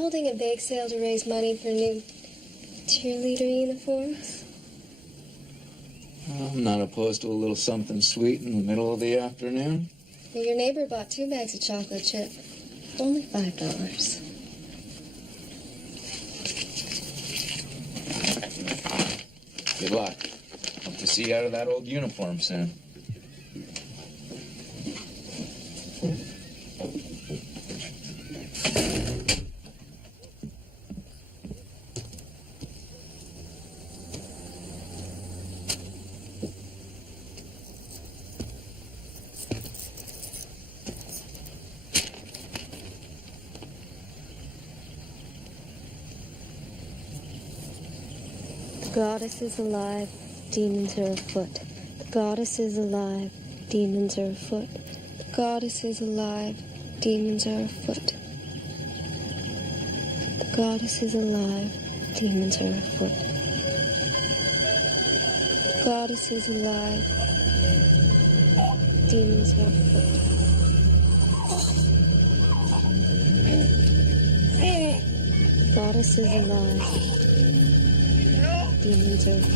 holding a bake sale to raise money for new cheerleader uniforms? I'm not opposed to a little something sweet in the middle of the afternoon. Well, your neighbor bought 2 bags of chocolate chip. Only $5. Good luck. Hope to see you out of that old uniform soon. The goddess is alive, demons are afoot. The goddess is alive, demons are afoot. The goddess is alive, demons are afoot. The goddess is alive, demons are afoot. The goddess is alive, demons are afoot. The goddess is alive. Demons are afoot.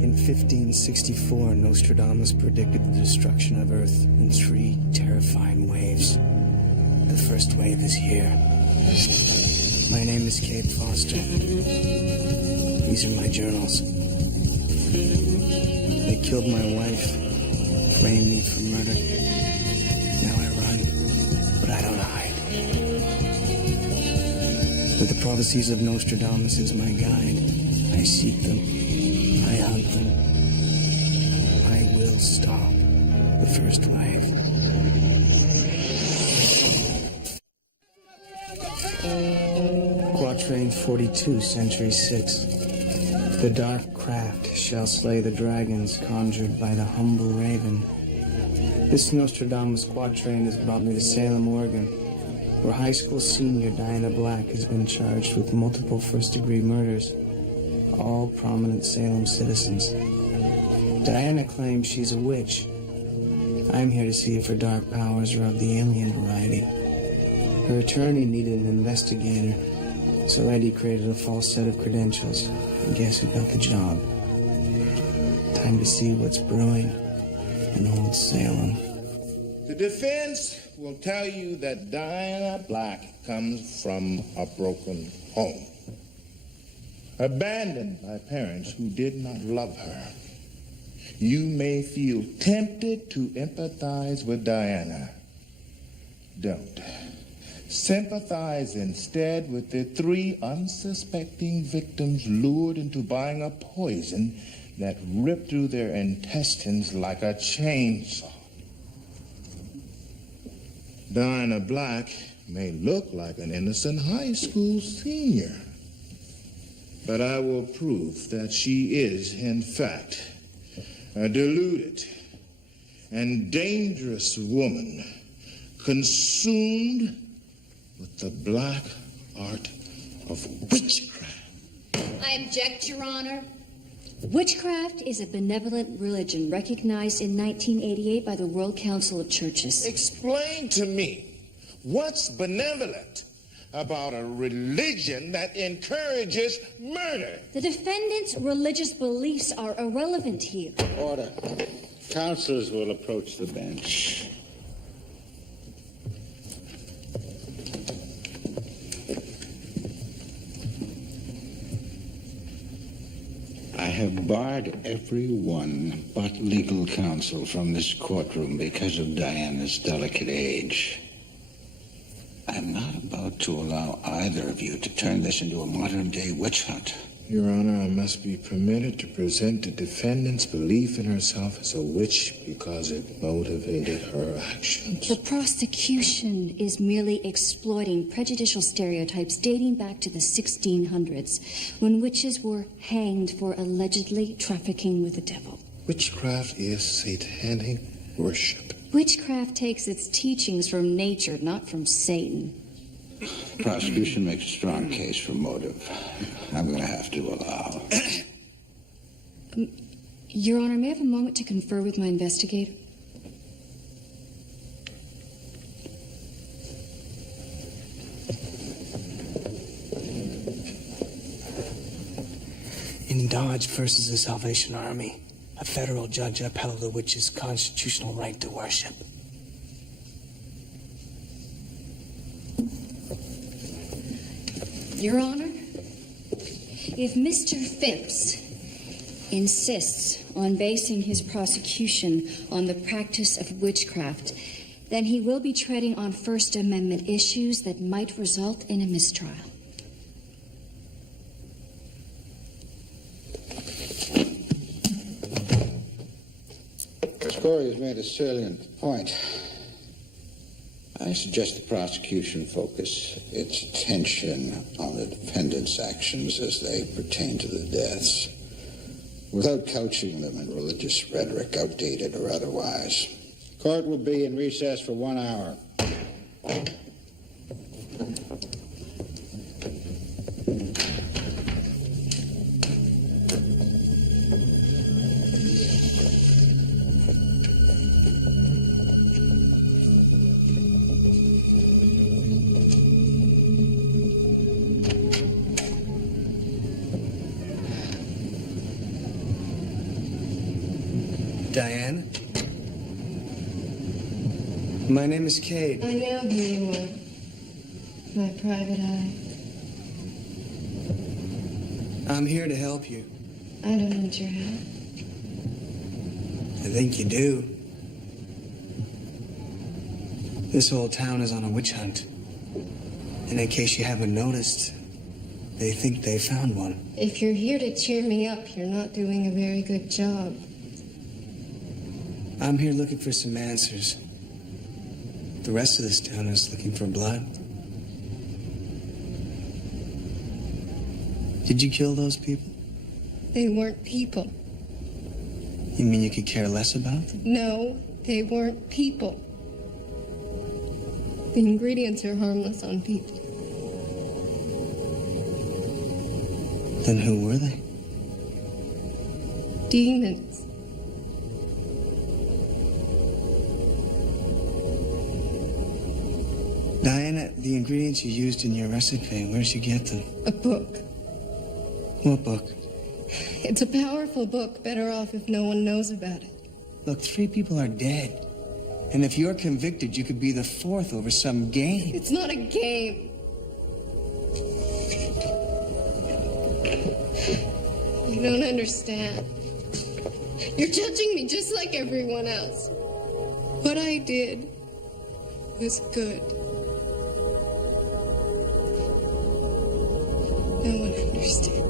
In 1564, Nostradamus predicted the destruction of Earth in 3 terrifying waves. The first wave is here. My name is Cape Foster. These are my journals. They killed my wife, framed me for murder. Now I run, but I don't hide. With the prophecies of Nostradamus as my guide, I seek them, I hunt them. I will stop the first wave. Quatrain 42, Century 6. The dark craft shall slay the dragons conjured by the humble raven. This Nostradamus quatrain has brought me to Salem, Oregon, where high school senior Diana Black has been charged with multiple first-degree murders, all prominent Salem citizens. Diana claims she's a witch. I'm here to see if her dark powers are of the alien variety. Her attorney needed an investigator, so Eddie created a false set of credentials. And guess who got the job? Time to see what's brewing in old Salem. The defense will tell you that Diana Black comes from a broken home, abandoned by parents who did not love her. You may feel tempted to empathize with Diana. Don't. Sympathize instead with the 3 unsuspecting victims lured into buying a poison that ripped through their intestines like a chainsaw. Diana Black may look like an innocent high school senior, but I will prove that she is, in fact, a deluded and dangerous woman consumed with the black art of witchcraft. I object, Your Honor. Witchcraft is a benevolent religion recognized in 1988 by the World Council of Churches. Explain to me what's benevolent about a religion that encourages murder. The defendant's religious beliefs are irrelevant here. Order. Counselors will approach the bench. I have barred everyone but legal counsel from this courtroom because of Diana's delicate age. I'm not about to allow either of you to turn this into a modern-day witch hunt. Your Honor, I must be permitted to present the defendant's belief in herself as a witch because it motivated her actions. The prosecution is merely exploiting prejudicial stereotypes dating back to the 1600s, when witches were hanged for allegedly trafficking with the devil. Witchcraft is satanic worship. Witchcraft takes its teachings from nature, not from Satan. Prosecution makes a strong case for motive. I'm going to have to allow. Your Honor, may I have a moment to confer with my investigator? In Dodge versus the Salvation Army, a federal judge upheld the witch's constitutional right to worship. Your Honor, if Mr. Phipps insists on basing his prosecution on the practice of witchcraft, then he will be treading on First Amendment issues that might result in a mistrial. Corey has made a salient point. I suggest the prosecution focus its attention on the defendant's actions as they pertain to the deaths, without couching them in religious rhetoric, outdated or otherwise. Court will be in recess for 1 hour. Diane? My name is Cade. I know who you are. My private eye. I'm here to help you. I don't need your help. I think you do. This whole town is on a witch hunt. And in case you haven't noticed, they think they found one. If you're here to cheer me up, you're not doing a very good job. I'm here looking for some answers. The rest of this town is looking for blood. Did you kill those people? They weren't people. You mean you could care less about them? No, they weren't people. The ingredients are harmless on people. Then who were they? Demons. Diana, the ingredients you used in your recipe, where'd you get them? A book. What book? It's a powerful book, better off if no one knows about it. Look, 3 people are dead. And if you're convicted, you could be the 4th over some game. It's not a game. You don't understand. You're judging me just like everyone else. What I did was good. No one understands.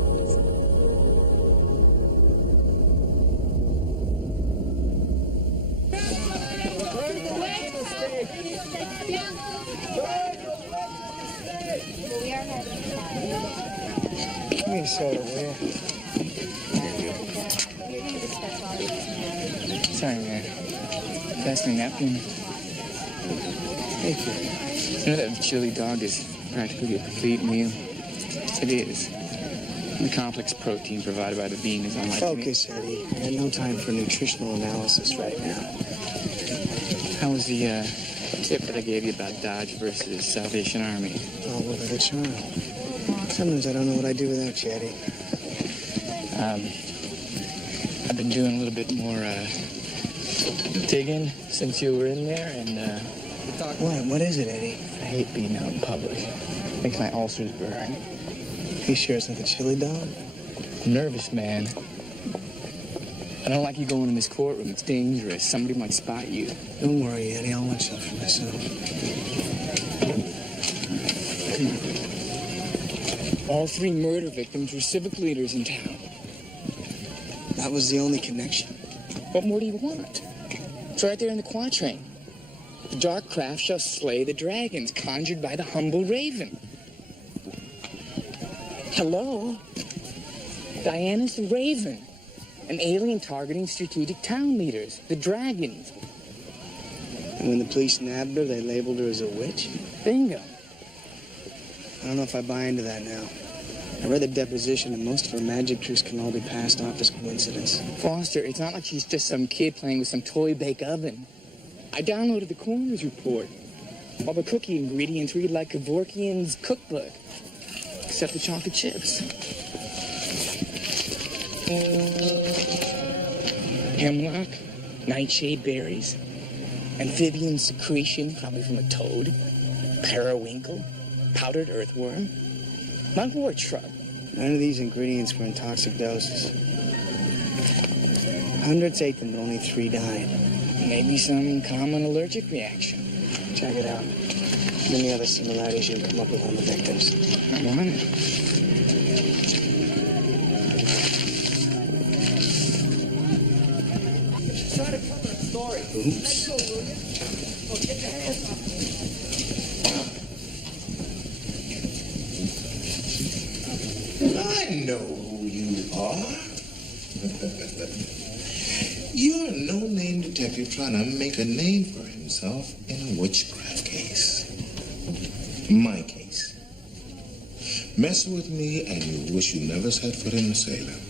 Give me a soda, will you? Sorry, man. Pass me a napkin. Thank you. You know that chili dog is practically a complete meal? It is. The complex protein provided by the bean is unlike Focus, Eddie. I got no time for nutritional analysis right now. How was the tip that I gave you about Dodge versus Salvation Army? Oh, look at the child. Sometimes I don't know what I'd do without you, Eddie. I've been doing a little bit more digging since you were in there, and What? What is it, Eddie? I hate being out in public. Makes my ulcers burn. You sure it's not the chili dog? I'm nervous, man. I don't like you going in this courtroom. It's dangerous. Somebody might spot you. Don't worry, Eddie. I'll watch out for myself. All 3 murder victims were civic leaders in town. That was the only connection. What more do you want? It's right there in the quatrain. The dark craft shall slay the dragons, conjured by the humble raven. Hello? Diana's the raven, an alien targeting strategic town leaders, the dragons. And when the police nabbed her, they labeled her as a witch? Bingo. I don't know if I buy into that now. I read the deposition, and most of her magic tricks can all be passed off as coincidence. Foster, it's not like she's just some kid playing with some toy bake oven. I downloaded the coroner's report. All the cookie ingredients read like Kevorkian's cookbook, except the chocolate chips. Hemlock, nightshade berries, amphibian secretion, probably from a toad, periwinkle, powdered earthworm, mugwort shrub. None of these ingredients were in toxic doses. Hundreds ate them, but only 3 died. Maybe some common allergic reaction. Check it out. Many other similarities you can come up with on the victims. I'm on it. Try to cover the story. Oops. Get your hands up. I know who you are. You're a no-name detective trying to make a name for himself in a witchcraft case. My case. Mess with me and you wish you never set foot in Salem.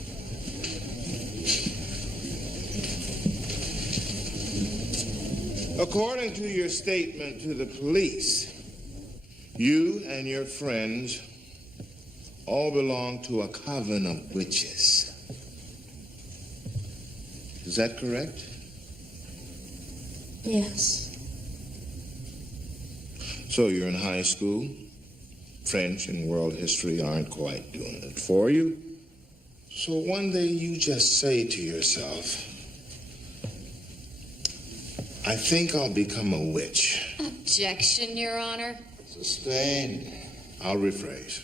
According to your statement to the police, you and your friends all belong to a coven of witches. Is that correct? Yes. So you're in high school. French and world history aren't quite doing it for you. So one day you just say to yourself, I think I'll become a witch. Objection, Your Honor. Sustained. I'll rephrase.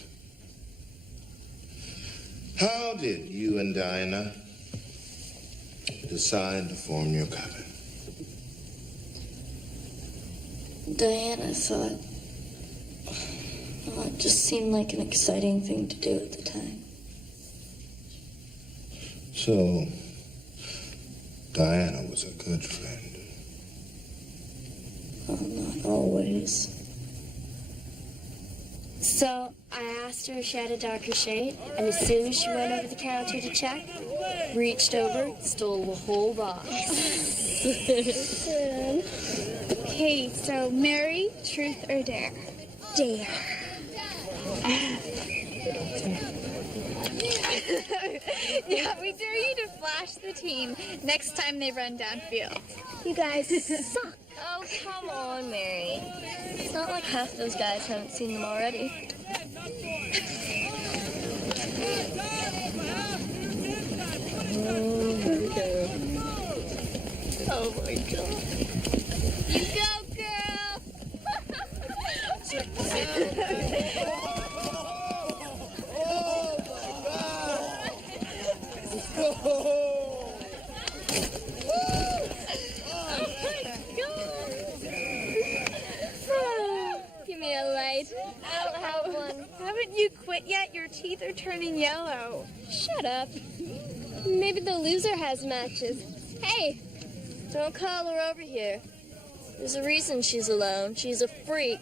How did you and Diana decide to form your coven? Diana thought, well, it just seemed like an exciting thing to do at the time. So, Diana was a good friend. Well, not always. So I asked her if she had a darker shade, and as soon as she went over the counter to check, reached over, stole the whole box. Okay, so marry, truth, or dare? Dare. Yeah, we dare you to flash the team next time they run downfield. You guys suck. Oh, come on, Mary. It's not like half those guys haven't seen them already. Oh my god. Go, girl! Give me a light. I don't have one. Haven't you quit yet? Your teeth are turning yellow. Shut up. Maybe the loser has matches. Hey, don't call her over here. There's a reason she's alone. She's a freak.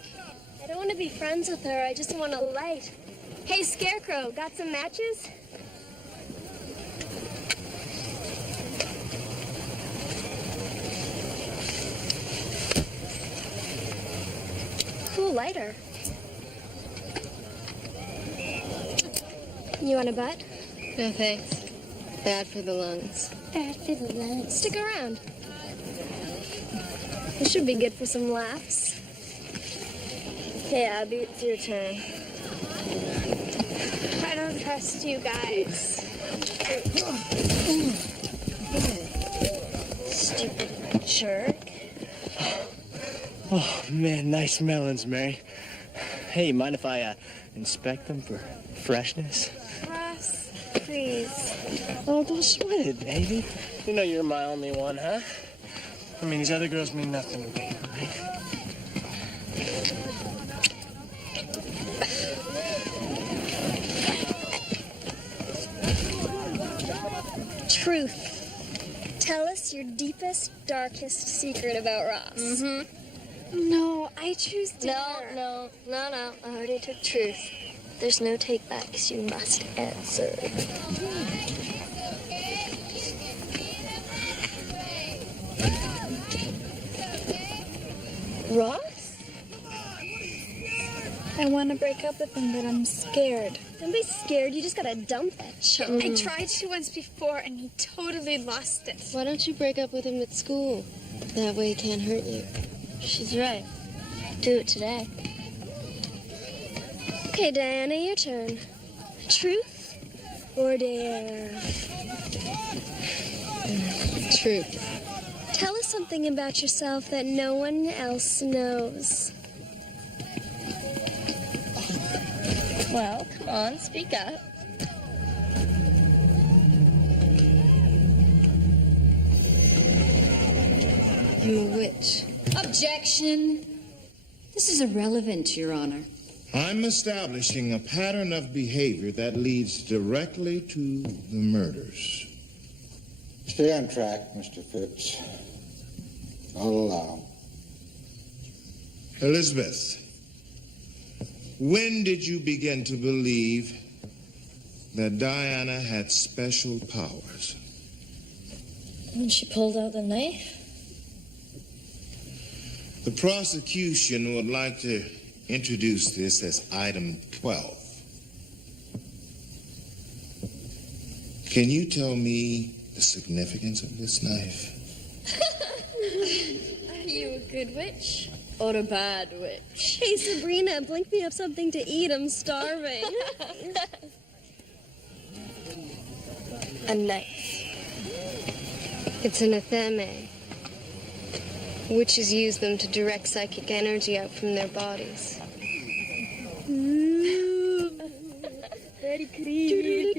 I don't want to be friends with her. I just want a light. Hey, Scarecrow, got some matches? Cool lighter. You want a butt? No thanks. Bad for the lungs. Bad for the lungs. Stick around. This should be good for some laughs. Hey, Abby, it's your turn. I don't trust you guys. Stupid jerk. Oh, man, nice melons, Mary. Hey, mind if I inspect them for freshness? Ross, please. Oh, don't sweat it, baby. You know you're my only one, huh? I mean, these other girls mean nothing to me, right? Truth. Tell us your deepest, darkest secret about Ross. Mm-hmm. No, I choose No, dare. no. I already took truth. There's no take backs. You must answer. Ross? I want to break up with him, but I'm scared. Don't be scared. You just gotta dump that chump. I tried to once before, and he totally lost it. Why don't you break up with him at school? That way he can't hurt you. She's right. Do it today. Okay, Diana, your turn. Truth or dare? Truth. Tell us something about yourself that no one else knows. Well, come on, speak up. I'm a witch. Objection. This is irrelevant, Your Honor. I'm establishing a pattern of behavior that leads directly to the murders. Stay on track, Mr. Phipps. I'll allow. Elizabeth, when did you begin to believe that Diana had special powers? When she pulled out the knife? The prosecution would like to introduce this as item 12. Can you tell me the significance of this knife? Are you a good witch or a bad witch? Hey, Sabrina, blink me up something to eat. I'm starving. A knife. It's an athame. Witches use them to direct psychic energy out from their bodies. Very creepy.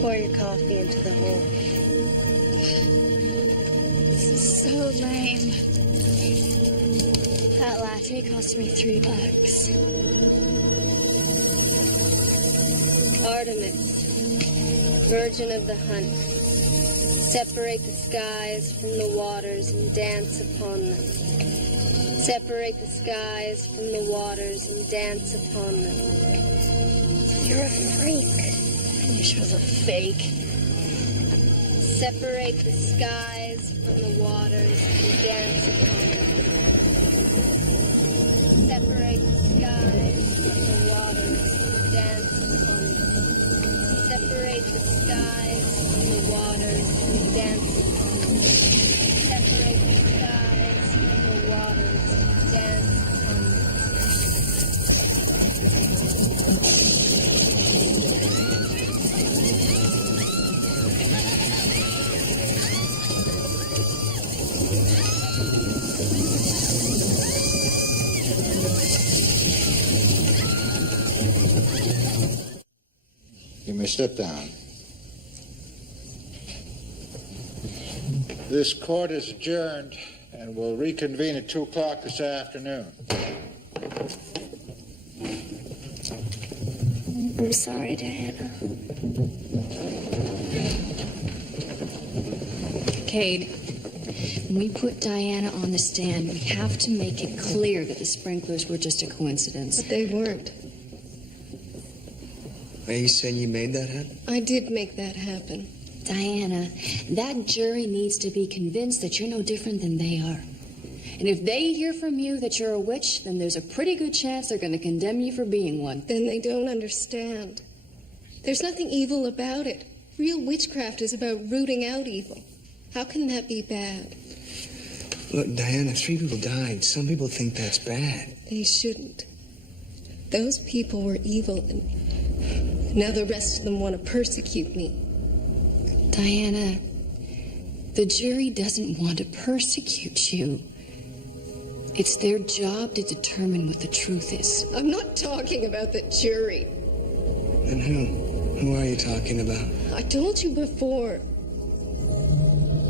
Pour your coffee into the hole. This is so lame. That latte cost me $3. Artemis, virgin of the hunt, separate the skies from the waters and dance upon them. Separate the skies from the waters and dance upon them. You're a freak. I wish it was a fake. Separate the skies from the waters and dance upon them. Separate the skies from the waters and dance upon them. Separate the skies from the waters and dance upon them. Separate the skies from the waters and dance upon them. You may sit down. This court is adjourned and will reconvene at 2 o'clock this afternoon. I'm sorry, Diana. Cade, when we put Diana on the stand, we have to make it clear that the sprinklers were just a coincidence. But they weren't. Are you saying you made that happen? I did make that happen. Diana, that jury needs to be convinced that you're no different than they are. And if they hear from you that you're a witch, then there's a pretty good chance they're going to condemn you for being one. Then they don't understand. There's nothing evil about it. Real witchcraft is about rooting out evil. How can that be bad? Look, Diana, 3 people died. Some people think that's bad. They shouldn't. Those people were evil, and Now the rest of them want to persecute me. Diana, the jury doesn't want to persecute you. It's their job to determine what the truth is. I'm not talking about the jury. Then who? Who are you talking about? I told you before.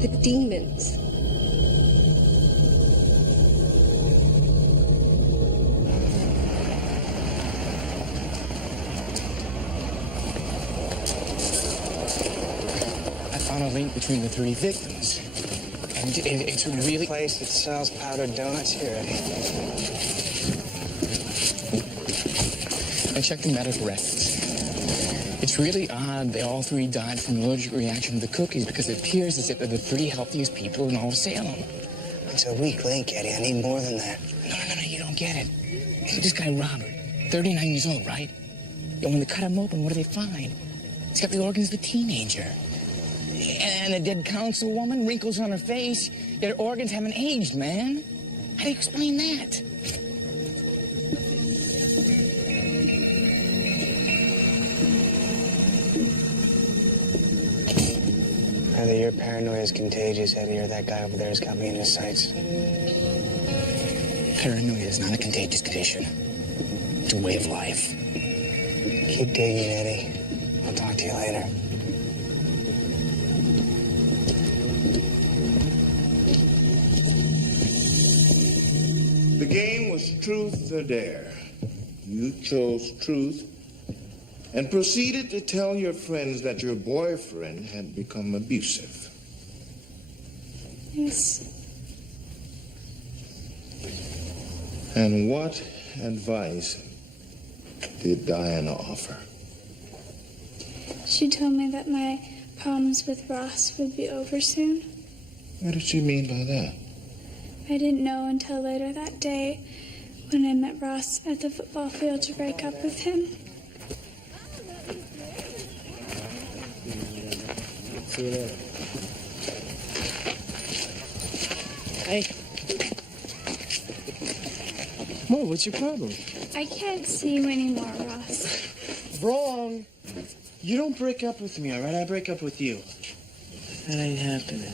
The demons. I found a link between the 3 victims. And it's a really... Place that sells powdered donuts here, Eddie. I checked the medical records. It's really odd they all 3 died from an allergic reaction to the cookies because it appears as if they're the 3 healthiest people in all of Salem. It's a weak link, Eddie. I need more than that. No, you don't get it. This guy, Robert, 39 years old, right? And when they cut him open, what do they find? He's got the organs of a teenager. And a dead councilwoman, wrinkles on her face, yet her organs haven't aged, man. How do you explain that? Either your paranoia is contagious, Eddie, or that guy over there has got me in his sights. Paranoia is not a contagious condition. It's a way of life. Keep digging, Eddie. I'll talk to you later. The game was truth or dare. You chose truth and proceeded to tell your friends that your boyfriend had become abusive. Yes. And what advice did Diana offer? She told me that my problems with Ross would be over soon. What did she mean by that? I didn't know until later that day when I met Ross at the football field to break up with him. See you later. Hey. Mo, what's your problem? I can't see you anymore, Ross. Wrong. You don't break up with me, all right? I break up with you. That ain't happening.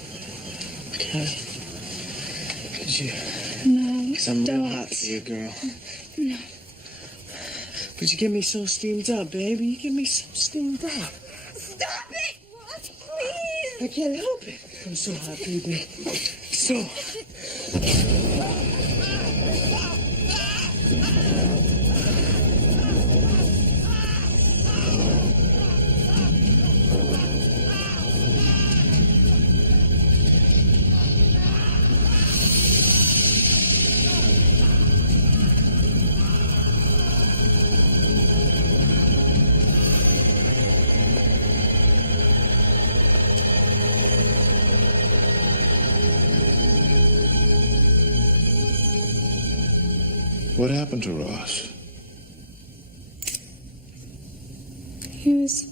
Okay? Cause I'm don't. real hot for you, girl. No. But you get me so steamed up, baby. You get me so steamed up. Stop it! Ross, please! I can't help it. I'm so hot, baby. So. What happened to Ross? He was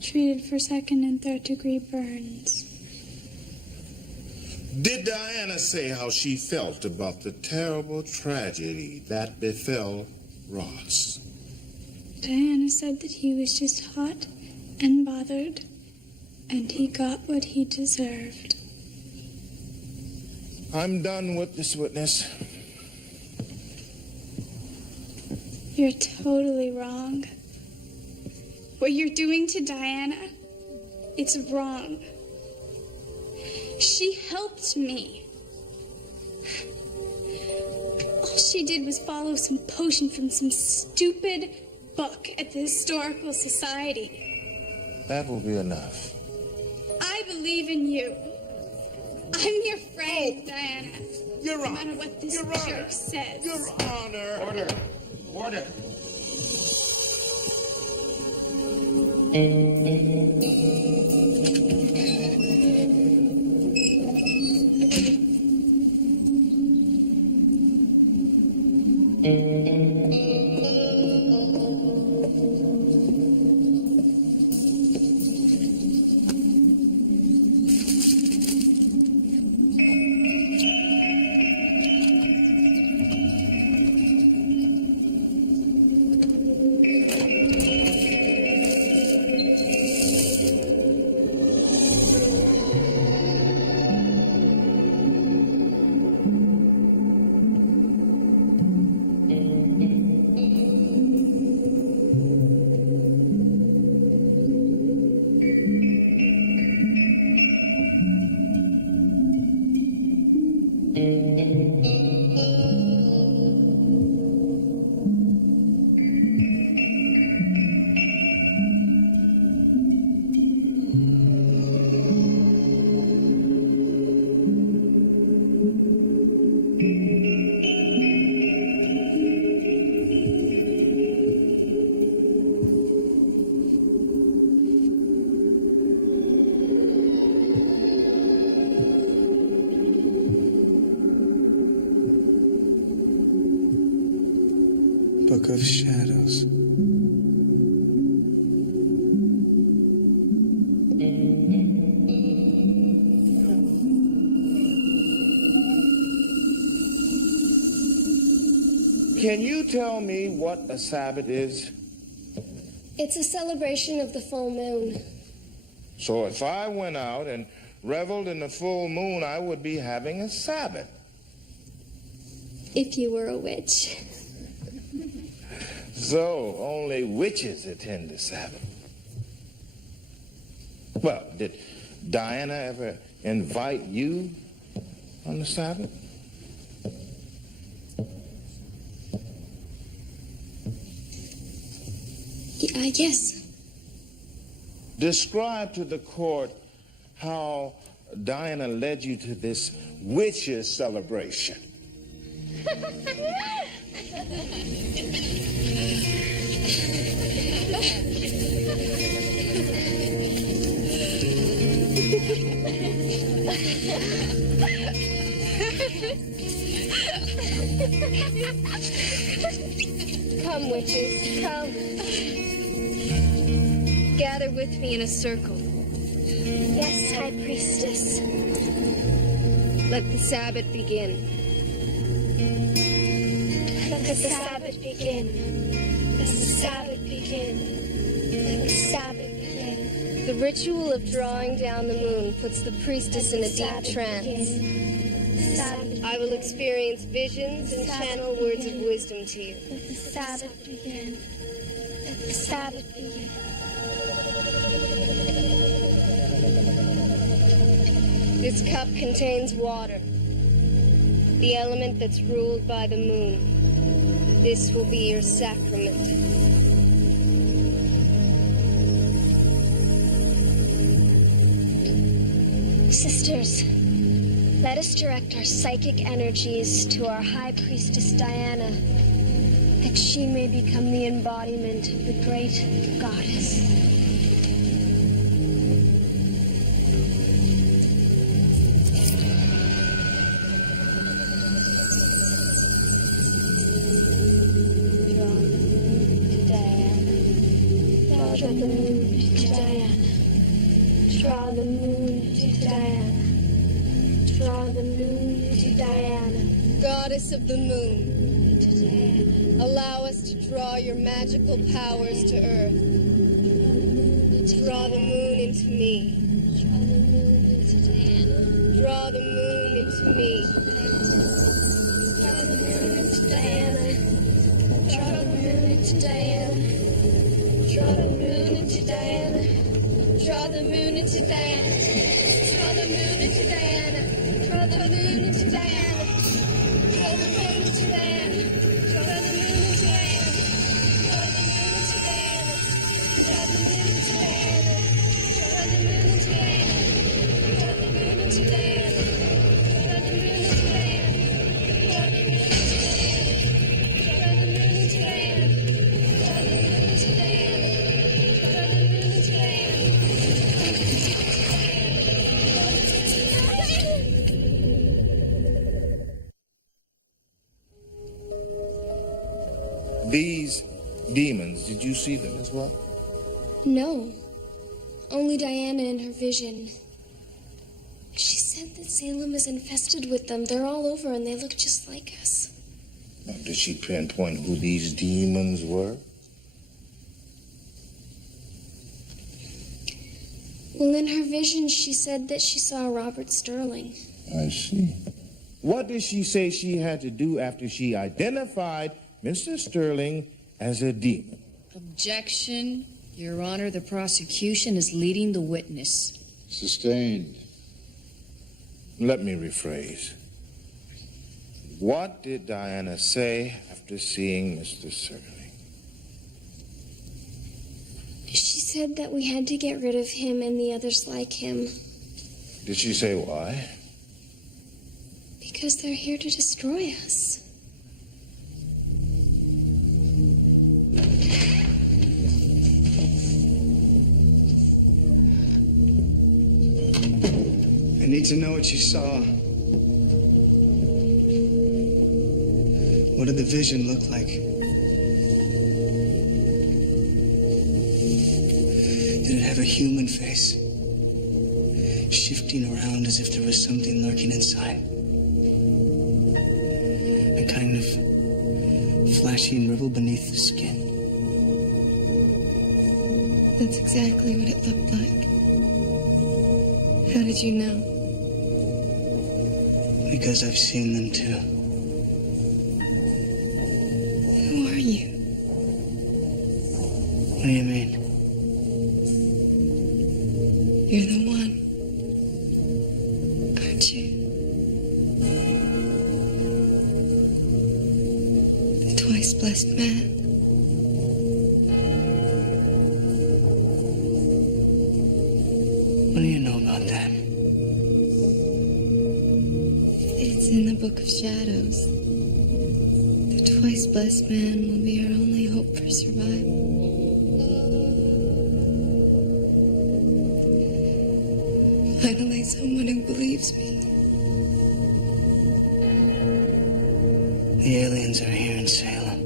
treated for 2nd and 3rd degree burns. Did Diana say how she felt about the terrible tragedy that befell Ross? Diana said that he was just hot and bothered, and he got what he deserved. I'm done with this witness. You're totally wrong. What you're doing to Diana, it's wrong. She helped me. All she did was follow some potion from some stupid book at the Historical Society. That will be enough. I believe in you. I'm your friend, Diana. Your No Honor. matter what this Your jerk Honor. says. Your Honor. Order. Order. book of shadows. Can you tell me what a Sabbath is? It's a celebration of the full moon. So if I went out and reveled in the full moon, I would be having a Sabbath. If you were a witch. So only witches attend the Sabbath. Well, did Diana ever invite you on the Sabbath? Yes. Describe to the court how Diana led you to this witches celebration. Come, witches, come. Gather with me in a circle. Yes, High Priestess. Let the Sabbath begin. Let the Sabbath begin. Let the Sabbath begin. Let the Sabbath begin. The ritual of drawing down the moon puts the priestess in a deep trance. I will experience visions and channel words of wisdom to you. Let the Sabbath begin. Let the Sabbath begin. This cup contains water, the element that's ruled by the moon. This will be your sacrament. Sisters, let us direct our psychic energies to our High Priestess Diana, that she may become the embodiment of the great goddess. Draw the moon to Diana. Draw the moon to Diana. Draw the moon to Diana. Goddess of the moon, allow us to draw your magical powers to earth. Draw the moon into me. Draw the moon into me. Draw the moon into Diana. Draw the moon into Diana. Draw the moon into Diana. Draw the moon into Diana. Draw the moon into Diana. Draw the moon into Diana. Draw the moon into Diana. Draw the moon into Diana. Draw the moon into Diana. Draw the moon into Diana. Draw the moon into Diana. Draw the moon into Diana. Draw the moon into Diana. Draw the moon into Diana. Draw the moon into Diana. Draw the moon into Diana. Draw the moon into Diana. These demons, did you see them as well? No. Only Diana in her vision. She said that Salem is infested with them. They're all over and they look just like us. Now, did she pinpoint who these demons were? Well, in her vision, she said that she saw Robert Sterling. I see. What did she say she had to do after she identified Mr. Sterling as a demon? Objection. Your Honor, the prosecution is leading the witness. Sustained. Let me rephrase. What did Diana say after seeing Mr. Sterling? She said that we had to get rid of him and the others like him. Did she say why? Because they're here to destroy us. I need to know what you saw. What did the vision look like? have a human face, shifting around as if there was something lurking inside. A kind of flashing riddle beneath the skin. That's exactly what it looked like. How did you know? Because I've seen them too. Who are you? What do you mean? You're the one, aren't you? The twice blessed man. What do you know about that? It's in the Book of Shadows. The twice blessed man will be our only hope for survival. Finally, someone who believes me. The aliens are here in Salem.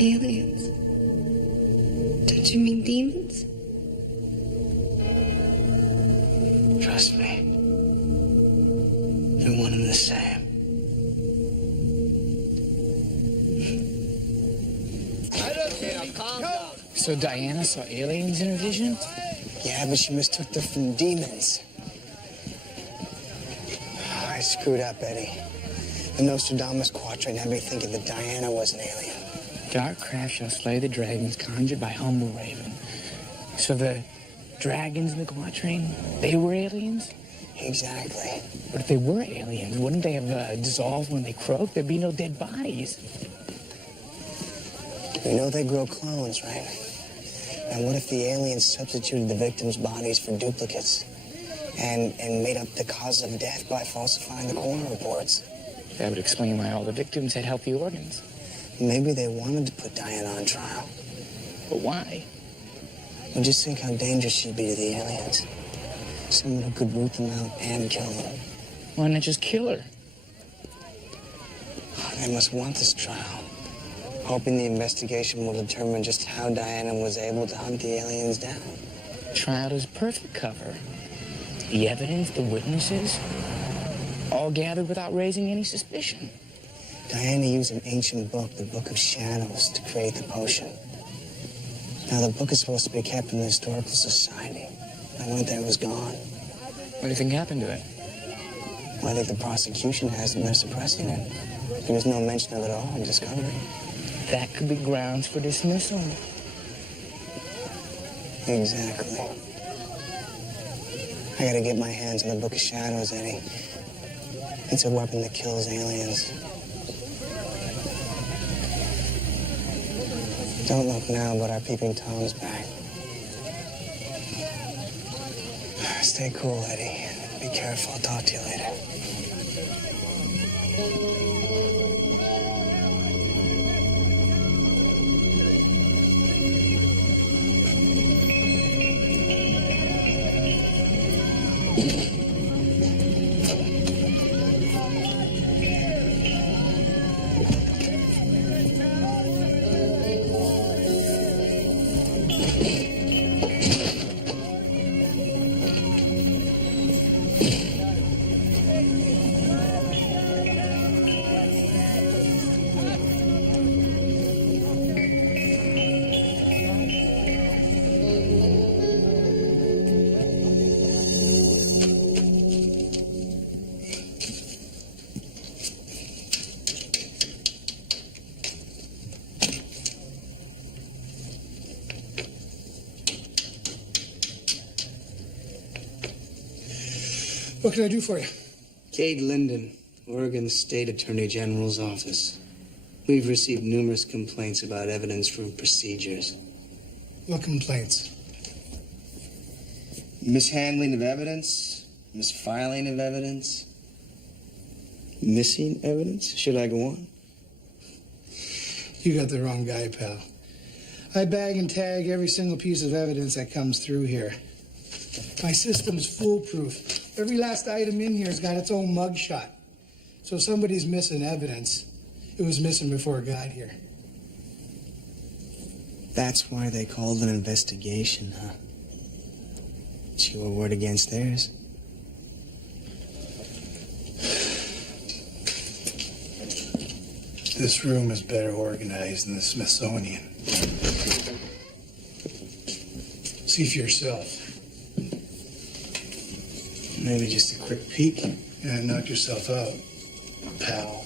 Aliens? Don't you mean demons? Trust me. They're one and the same. So Diana saw aliens in her vision? Yeah, but she mistook them from demons. I screwed up, Eddie. The Nostradamus quatrain had me thinking that Diana was an alien. Dark craft shall slay the dragons conjured by humble raven. So the dragons in the quatrain, they were aliens? Exactly. But if they were aliens, wouldn't they have dissolved when they croaked? There'd be no dead bodies. We know they grow clones, right? And what if the aliens substituted the victims' bodies for duplicates and made up the cause of death by falsifying the coroner reports? That would explain why all the victims had healthy organs. Maybe they wanted to put Diana on trial. But why? Well, just think how dangerous she'd be to the aliens. Someone who could root them out and kill them. Why not just kill her? They must want this trial, hoping the investigation will determine just how Diana was able to hunt the aliens down. Trial is perfect cover. The evidence, the witnesses, all gathered without raising any suspicion. Diana used an ancient book, the Book of Shadows, to create the potion. Now, the book is supposed to be kept in the Historical Society. I went there, it was gone. What do you think happened to it? Well, I think the prosecution has them. They're suppressing it. There was no mention of it at all in discovery. That could be grounds for dismissal. Exactly. I gotta get my hands on the Book of Shadows, Eddie. It's a weapon that kills aliens. Don't look now, but our peeping Tom's back. Stay cool, Eddie. Be careful. I'll talk to you later. What can I do for you? Cade Linden, Oregon State Attorney General's office. We've received numerous complaints about evidence from procedures. What complaints? Mishandling of evidence, misfiling of evidence, missing evidence. Should I go on? You got the wrong guy, pal. I bag and tag every single piece of evidence that comes through here. My system's foolproof. Every last item in here's got its own mugshot. So if somebody's missing evidence, it was missing before it got here. That's why they called an investigation, huh? It's your word against theirs. This room is better organized than the Smithsonian. See for yourself. Maybe just a quick peek. And knock yourself out, pal.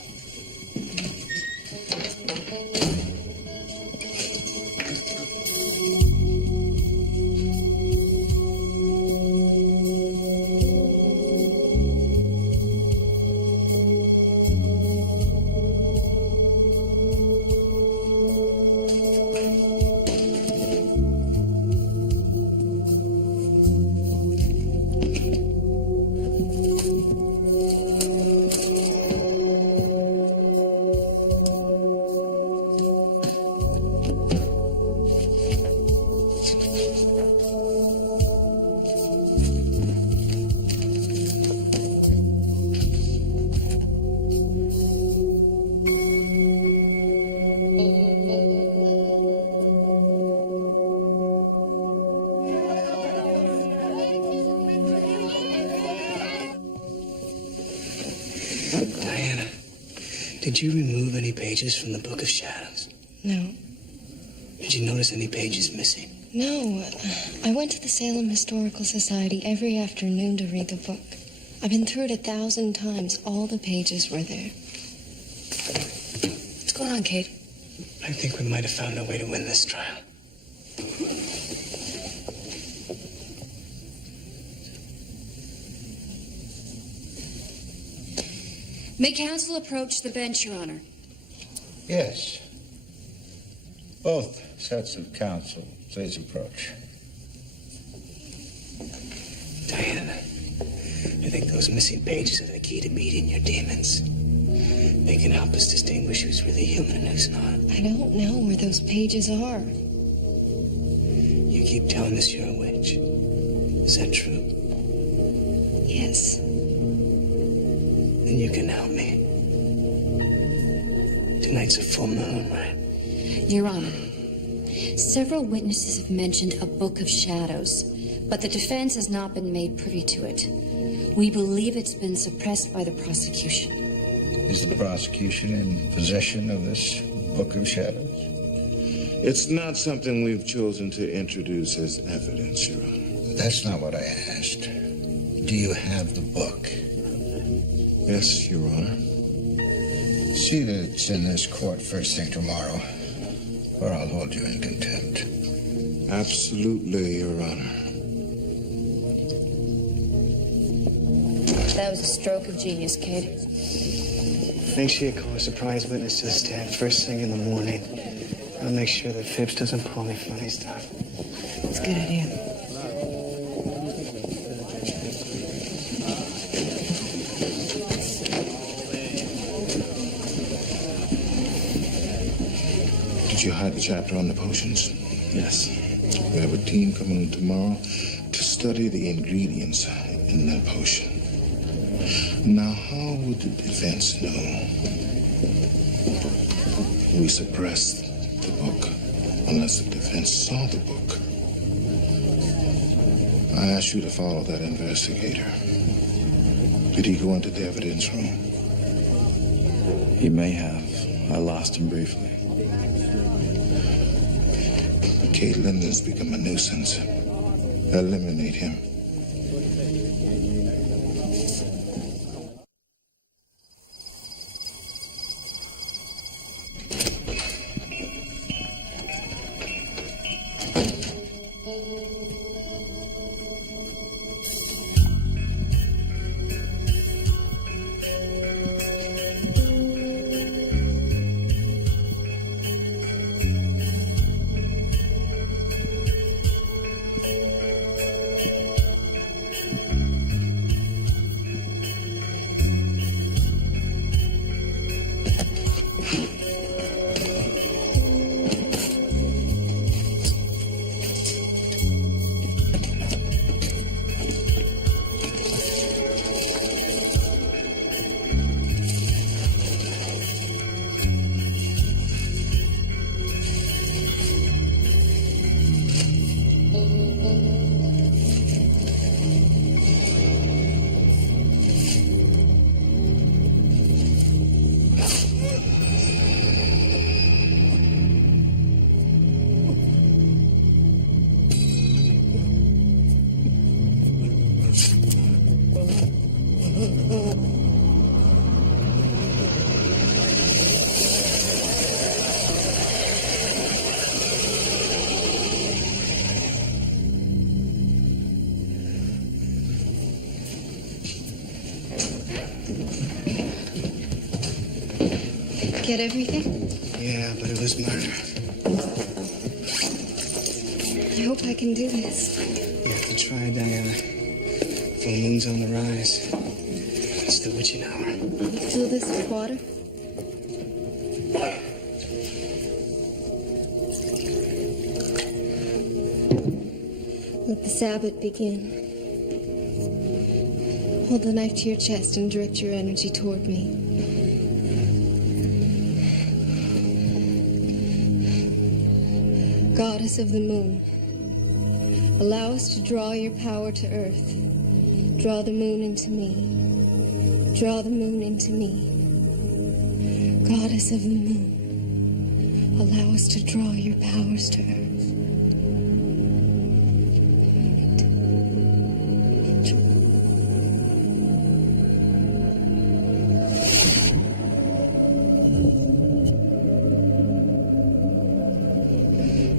Diana, did you remove any pages from the Book of Shadows? No. Did you notice any pages missing? No. I went to the Salem Historical Society every afternoon to read the book. I've been through it 1,000 times. All the pages were there. What's going on, Kate? I think we might have found a way to win this trial. May counsel approach the bench, Your Honor? Yes. Both sets of counsel, please approach. Diana, I think those missing pages are the key to meeting your demons. They can help us distinguish who's really human and who's not. I don't know where those pages are. You keep telling us you're a witch. Is that true? Yes. Then you can help me. Tonight's a full moon, right? Your Honor, several witnesses have mentioned a Book of Shadows, but the defense has not been made privy to it. We believe it's been suppressed by the prosecution. Is the prosecution in possession of this Book of Shadows? It's not something we've chosen to introduce as evidence, Your Honor. That's not what I asked. Do you have the book? Yes, Your Honor. See that it's in this court first thing tomorrow, or I'll hold you in contempt. Absolutely, Your Honor. That was a stroke of genius, Kate. Make sure you call a surprise witness to the stand first thing in the morning. I'll make sure that Phipps doesn't pull any funny stuff. That's a good idea. Did you hide the chapter on the potions? Yes. We have a team coming in tomorrow to study the ingredients in that potion. Now, how would the defense know we suppressed the book unless the defense saw the book? I asked you to follow that investigator. Did he go into the evidence room? He may have. I lost him briefly. Kate Linden's become a nuisance. Eliminate him. Get everything? Yeah, but it was murder. I hope I can do this. You have to try, Diana. Full moon's on the rise. It's the witching hour. You fill this with water? Let the Sabbath begin. Hold the knife to your chest and direct your energy toward me. Goddess of the moon, allow us to draw your power to earth. Draw the moon into me. Draw the moon into me. Goddess of the moon, allow us to draw your powers to earth.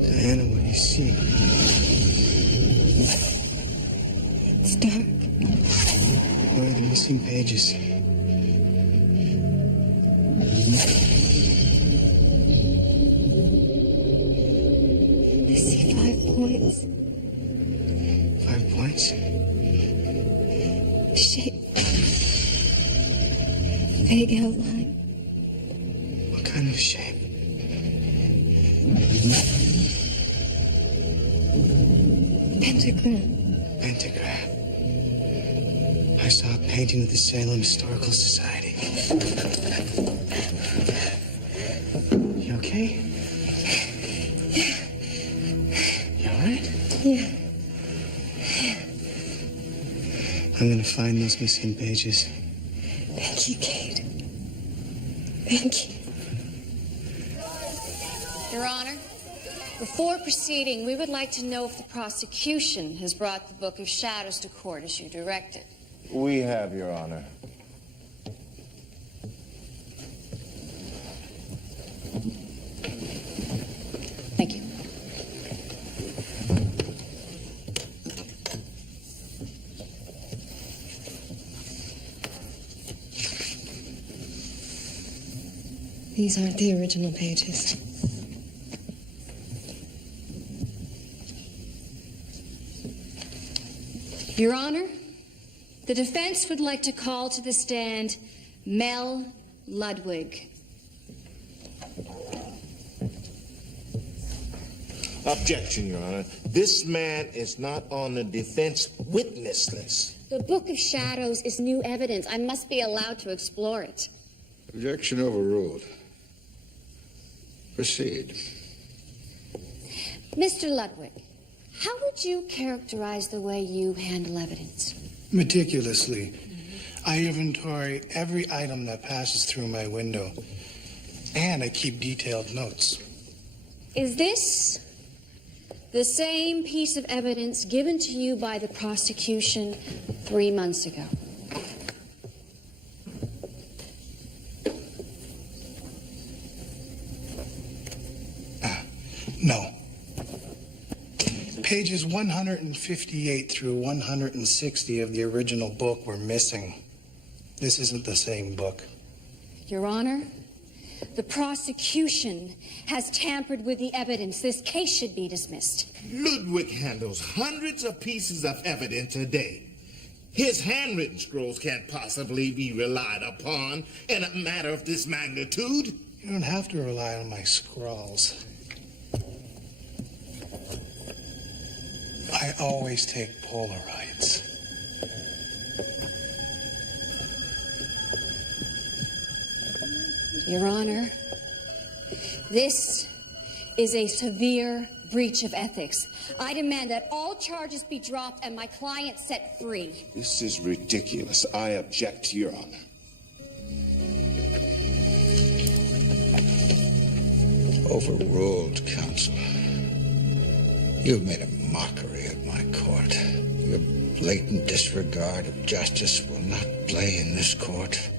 Diana, what do you see? It's dark. Where are the missing pages? I see 5 points. 5 points? Shape. Vague outline. What kind of shape? Pentagram. Pentagram. I saw a painting of the Salem Historical Society. You okay? You all right? Yeah. I'm gonna find those missing pages. Thank you, Kate. Thank you. Your Honor, before proceeding, we would like to know if the prosecution has brought the Book of Shadows to court as you directed. We have, Your Honor. Thank you. These aren't the original pages. Your Honor, the defense would like to call to the stand Mel Ludwig. Objection, Your Honor. This man is not on the defense witness list. The Book of Shadows is new evidence. I must be allowed to explore it. Objection overruled. Proceed. Mr. Ludwig, how would you characterize the way you handle evidence? Meticulously. I inventory every item that passes through my window, and I keep detailed notes. Is this the same piece of evidence given to you by the prosecution 3 months ago? No. Pages 158 through 160 of the original book were missing. This isn't the same book. Your Honor, the prosecution has tampered with the evidence. This case should be dismissed. Ludwig handles hundreds of pieces of evidence a day. His handwritten scrolls can't possibly be relied upon in a matter of this magnitude. You don't have to rely on my scrawls. I always take Polaroids. Your Honor, this is a severe breach of ethics. I demand that all charges be dropped and my client set free. This is ridiculous. I object, Your Honor. Overruled, counsel. You've made a mockery of my court. Your blatant disregard of justice will not play in this court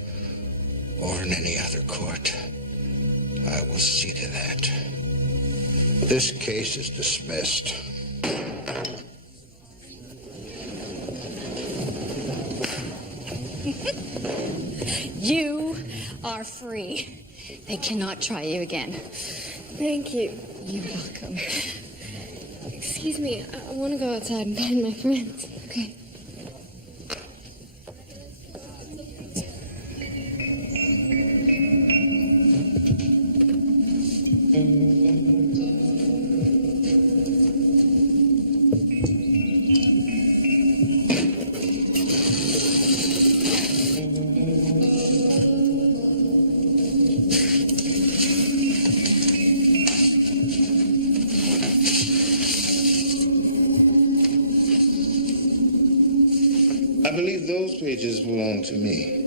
or in any other court. I will see to that. This case is dismissed. You are free. They cannot try you again. Thank you. You're welcome. Excuse me, I want to go outside and find my friends. Okay. I believe those pages belong to me.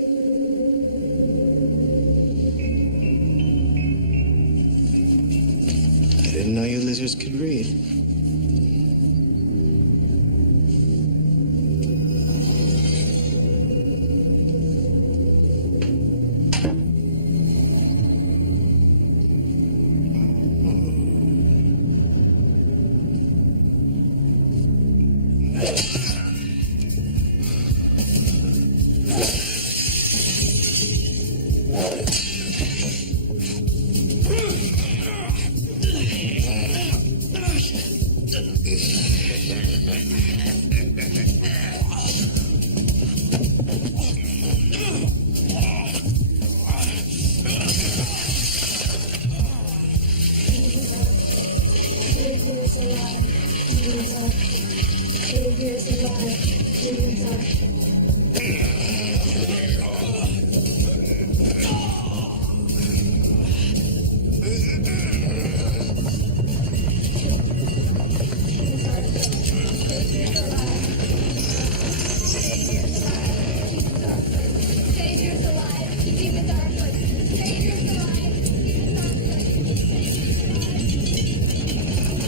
I didn't know you lizards could read.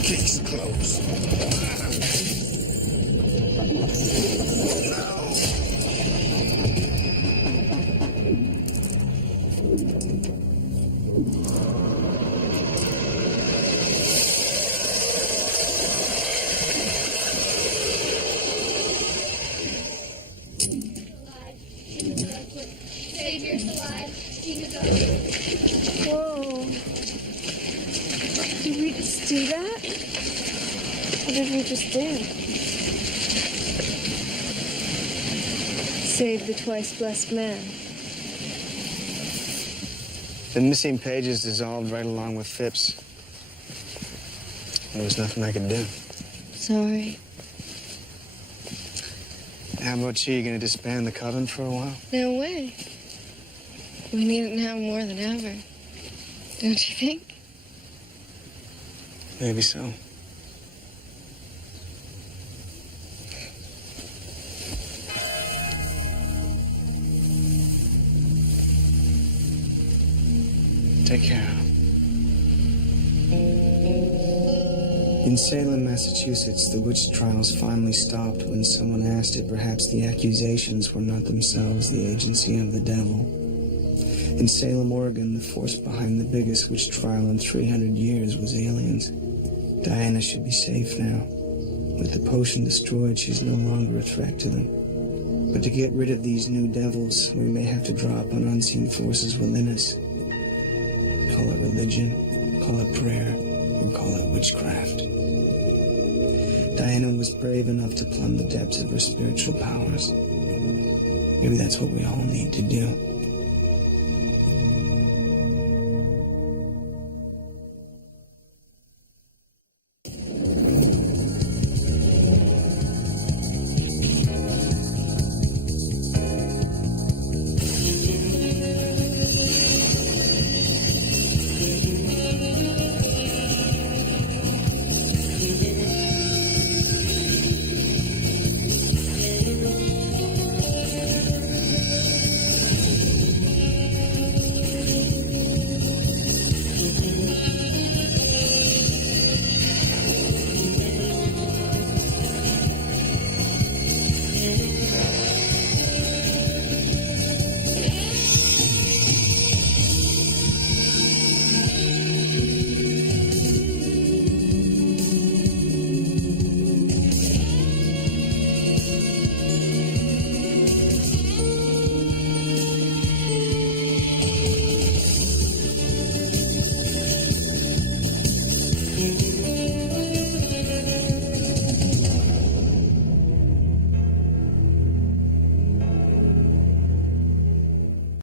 Case closed. Whoa. Did we just do that? What did we just do? Save the twice blessed man. The missing pages dissolved right along with Phipps. There was nothing I could do. Sorry. How about you? Gonna disband the coven for a while? No way. We need it now more than ever. Don't you think? Maybe so. Take care. In Salem, Massachusetts, the witch trials finally stopped when someone asked if perhaps the accusations were not themselves the agency of the devil. In Salem, Oregon, the force behind the biggest witch trial in 300 years was aliens. Diana should be safe now. With the potion destroyed, she's no longer a threat to them. But to get rid of these new devils, we may have to draw upon unseen forces within us. Call it religion, call it prayer, or call it witchcraft. Diana was brave enough to plumb the depths of her spiritual powers. Maybe that's what we all need to do.